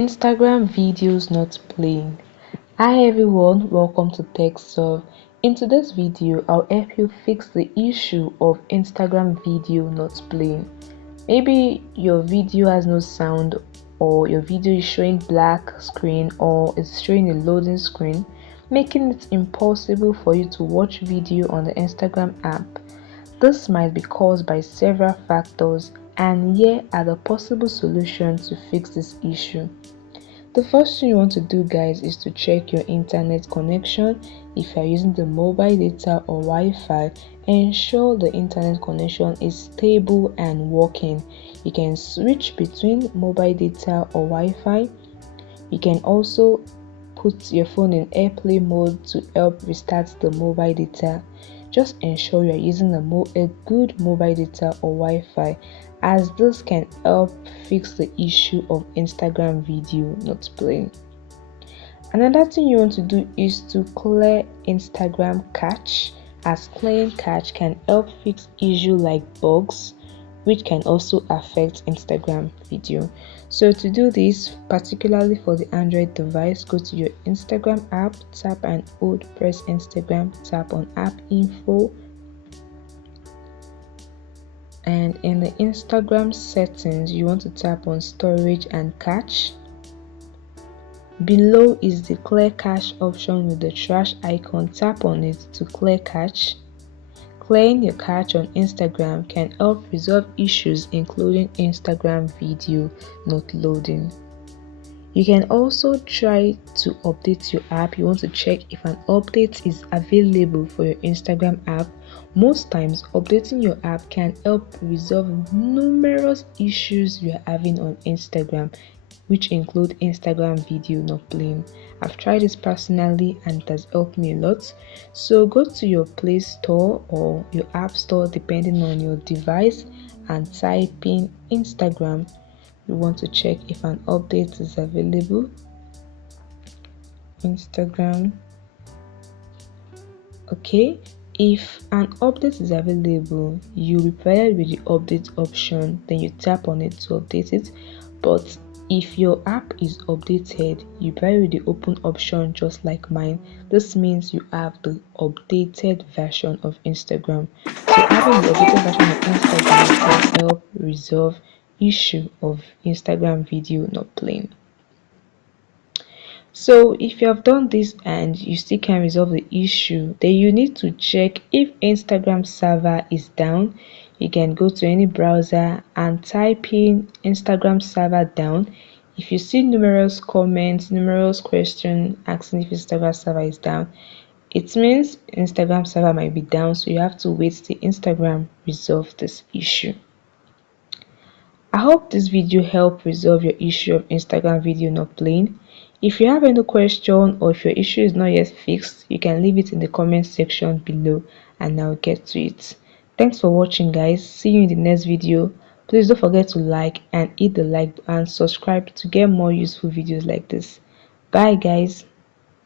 Instagram videos not playing. Hi everyone, welcome to TechSolve. In today's video, I'll help you fix the issue of Instagram video not playing. Maybe your video has no sound, or your video is showing black screen, or it's showing a loading screen, making it impossible for you to watch video on the Instagram app. This might be caused by several factors, and here are the possible solutions to fix this issue. The first thing you want to do, guys, is to check your internet connection. If you are using the mobile data or Wi-Fi, ensure the internet connection is stable and working. You can switch between mobile data or Wi-Fi. You can also put your phone in airplane mode to help restart the mobile data. Just ensure you are using a good mobile data or Wi-Fi, as this can help fix the issue of Instagram video not playing. Another thing you want to do is to clear Instagram cache, as clearing cache can help fix issues like bugs, which can also affect Instagram video. So to do this, particularly for the Android device, go to your Instagram app, tap and hold, press Instagram, tap on app info, and in the Instagram settings you want to tap on storage and cache. Below is the clear cache option with the trash icon. Tap on it to clear cache. Clearing your cache on Instagram can help resolve issues including Instagram video not loading. You can also try to update your app. You want to check if an update is available for your Instagram app. Most times, updating your app can help resolve numerous issues you are having on Instagram, which include Instagram video not playing. I've tried this personally and it has helped me a lot. So go to your Play Store or your App Store depending on your device and type in Instagram. You want to check if an update is available. Instagram. Okay, if an update is available, you'll be provided with the update option, then you tap on it to update it. But if your app is updated, you buy with the open option just like mine. This means you have the updated version of Instagram. So having the updated version of Instagram can help resolve issue of Instagram video not playing. So if you have done this and you still can't resolve the issue, then you need to check if Instagram server is down. You can go to any browser and type in Instagram server down. If you see numerous comments, numerous questions asking if Instagram server is down, it means Instagram server might be down, so you have to wait till Instagram resolve this issue. I hope this video helped resolve your issue of Instagram video not playing. If you have any question or if your issue is not yet fixed, you can leave it in the comment section below and I'll get to it. Thanks for watching, guys. See you in the next video. Please don't forget to like and hit the like and subscribe to get more useful videos like this. Bye, guys.